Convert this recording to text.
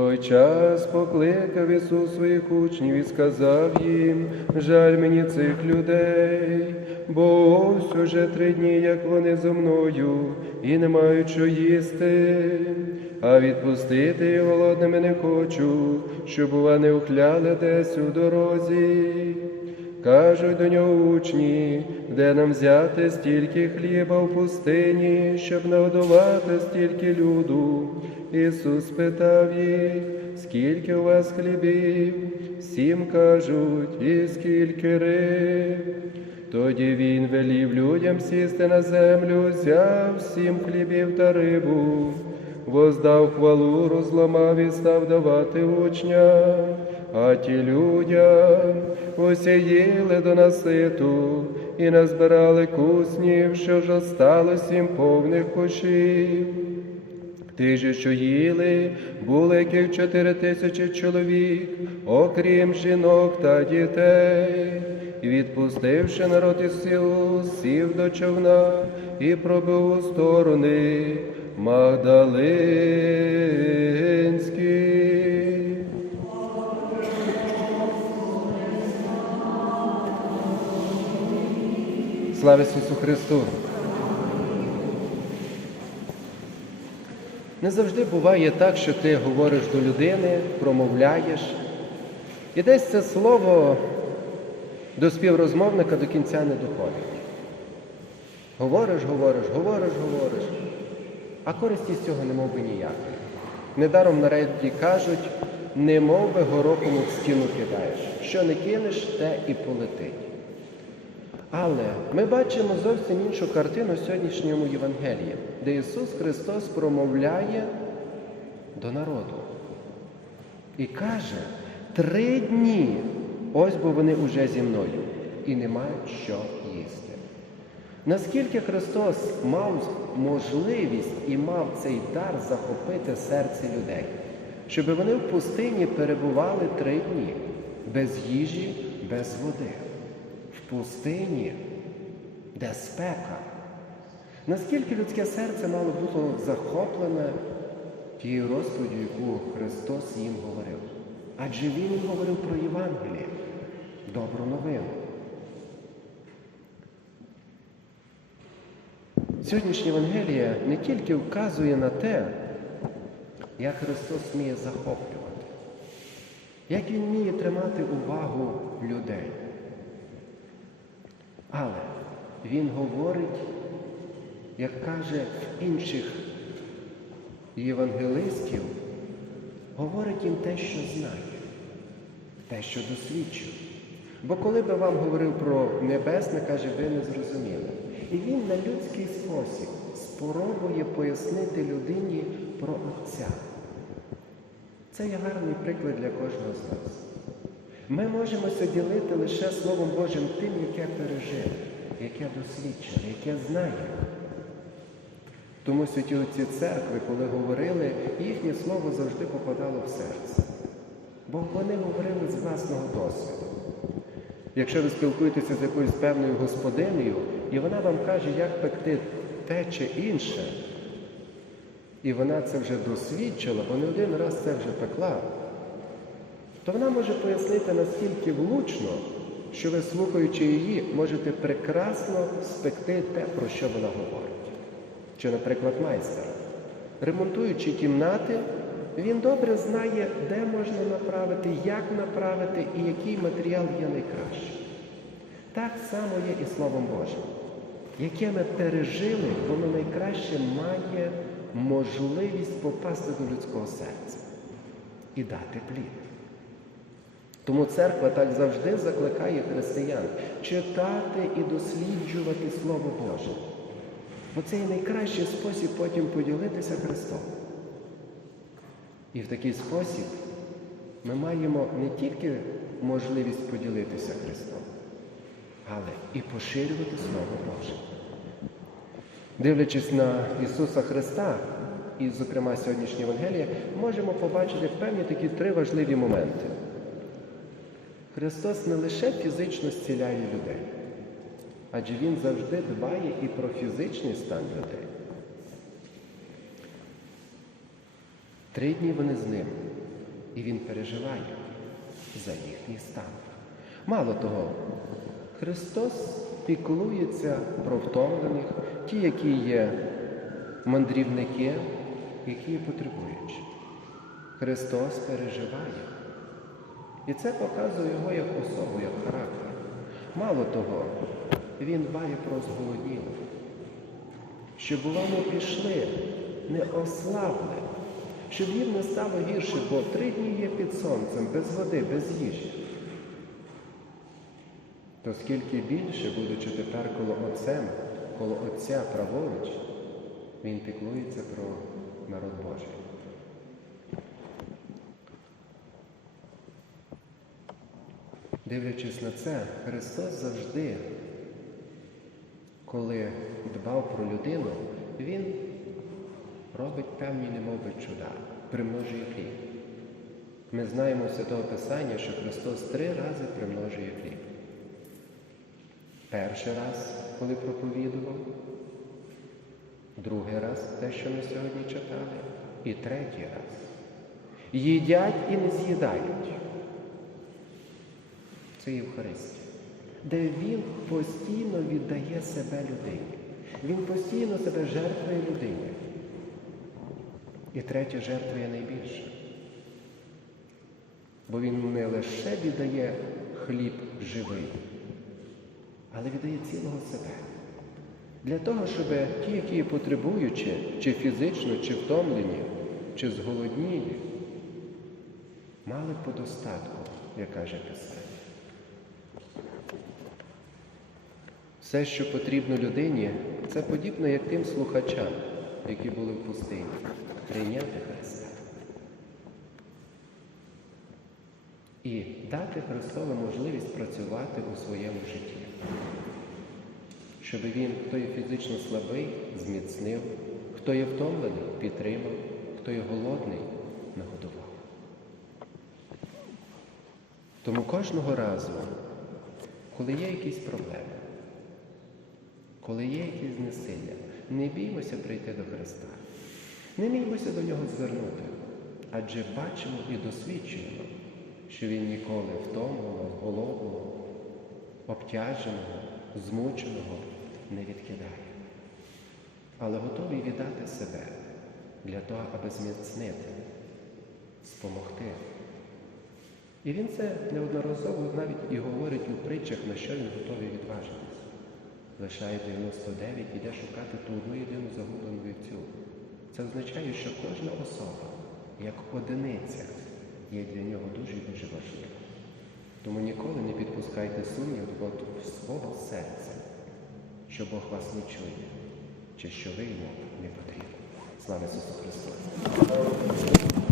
той час покликав Ісус своїх учнів і сказав їм, жаль мені цих людей, бо ось уже три дні, як вони зо мною, і не мають що їсти, а відпустити голодними не хочу, щоб вони ухляли десь у дорозі. Кажуть до нього учні, де нам взяти стільки хліба в пустині, щоб нагодувати стільки люду. Ісус питав їх, скільки у вас хлібів? Сім кажуть, і скільки риб. Тоді він велів людям сісти на землю, взяв сім хлібів та рибу, воздав хвалу, розламав і став давати учням. А ті людям усі їли до наситу і назбирали куснів, що ж осталось їм повних кошів. Ті ж, що їли, були яких чотири тисячі чоловік, окрім жінок та дітей. І відпустивши народ із сіл, сів до човна і пробив у сторони Магдалинські. Слава Ісусу Христу! Не завжди буває так, що ти говориш до людини, промовляєш, і десь це слово до співрозмовника до кінця не доходить. Говориш, говориш, говориш, говориш, а користі з цього не мов би ніякої. Недаром на кажуть, не мов би горохом в стіну кидаєш. Що не кинеш, те і полетить. Але ми бачимо зовсім іншу картину в сьогоднішньому Євангелії, де Ісус Христос промовляє до народу і каже, три дні, ось бо вони уже зі мною і не мають що їсти. Наскільки Христос мав можливість і мав цей дар захопити серце людей, щоб вони в пустині перебували три дні без їжі, без води в пустині, де спека. Наскільки людське серце мало бути захоплене тією розповіддю, яку Христос їм говорив? Адже Він їм говорив про Євангеліє, добру новину. Сьогоднішнє Євангеліє не тільки вказує на те, як Христос вміє захоплювати, як Він вміє тримати увагу людей. Але він говорить, як каже інших євангелистів, говорить їм те, що знає, те, що досвідчив. Бо коли би вам говорив про небесне, каже, ви не зрозуміли. І він на людський спосіб спробує пояснити людині про Отця. Це є гарний приклад для кожного з нас. Ми можемо ділити лише Словом Божим тим, яке пережив, яке досвідчене, яке знає. Тому святі отці церкви, коли говорили, їхнє слово завжди попадало в серце. Бо вони говорили з власного досвіду. Якщо ви спілкуєтеся з якоюсь певною господинею, і вона вам каже, як пекти те чи інше, і вона це вже досвідчила, бо не один раз це вже пекла, то вона може пояснити настільки влучно, що ви, слухаючи її, можете прекрасно спекти те, про що вона говорить. Чи, наприклад, майстер. Ремонтуючи кімнати, він добре знає, де можна направити, як направити і який матеріал є найкращий. Так само є і Словом Божим. Яке ми пережили, воно найкраще має можливість попасти до людського серця і дати плід. Тому церква так завжди закликає християн читати і досліджувати Слово Боже. Бо це є найкращий спосіб потім поділитися Христом. І в такий спосіб ми маємо не тільки можливість поділитися Христом, але і поширювати Слово Боже. Дивлячись на Ісуса Христа, і, зокрема, сьогоднішнє Євангеліє, можемо побачити певні такі три важливі моменти. Христос не лише фізично зціляє людей, адже Він завжди дбає і про фізичний стан людей. Три дні вони з ним. і Він переживає за їхній стан. Мало того, Христос піклується про втомлених, ті, які є мандрівники, які є потребуючі. Христос переживає. І це показує його як особу, як характер. Мало того, він дбає про зголоділих, щоб вони пішли, не ослабли, щоб їм не стало гірше, бо три дні є під сонцем, без води, без їжі. То скільки більше, будучи тепер коло Отцем, коло Отця праворуч, він піклується про народ Божий. Дивлячись на це, Христос завжди, коли дбав про людину, Він певні немови чуда, примножує хліб. Ми знаємо з Святого Писання, що Христос три рази примножує хліб. Перший раз, коли проповідував, другий раз те, що ми сьогодні читали, і третій раз. Їдять і не з'їдають. Це Євхаристія, де він постійно віддає себе людині. Він постійно себе жертвує людині. І третя жертва є найбільша. Бо він не лише віддає хліб живий, але віддає цілого себе. Для того, щоб ті, які є потребуючі, чи фізично, чи втомлені, чи зголоднілі, мали по достатку, як каже Писання. Все, що потрібно людині, це подібно як тим слухачам, які були в пустині, прийняти Христа. І дати Христову можливість працювати у своєму житті, щоб він, хто є фізично слабий, зміцнив, хто є втомлений, підтримав, хто є голодний, нагодував. Тому кожного разу, коли є якісь проблеми, коли є якісь знесилля, не біймося прийти до Христа. Не біймося до нього звернути, адже бачимо і досвідчуємо, що Він ніколи втомленого, голодного, обтяженого, змученого не відкидає, але готовий віддати себе для того, аби зміцнити, спомогти. І він це неодноразово навіть і говорить у притчах, на що він готовий відважитись. Лишає 99, іде шукати ту одну єдину загублену вівцю. Це означає, що кожна особа, як одиниця, є для нього дуже і дуже важлива. Тому ніколи не підпускайте сумнів до свого серця, що Бог вас не чує, чи що ви йому не потрібні. Слава Ісусу Христу!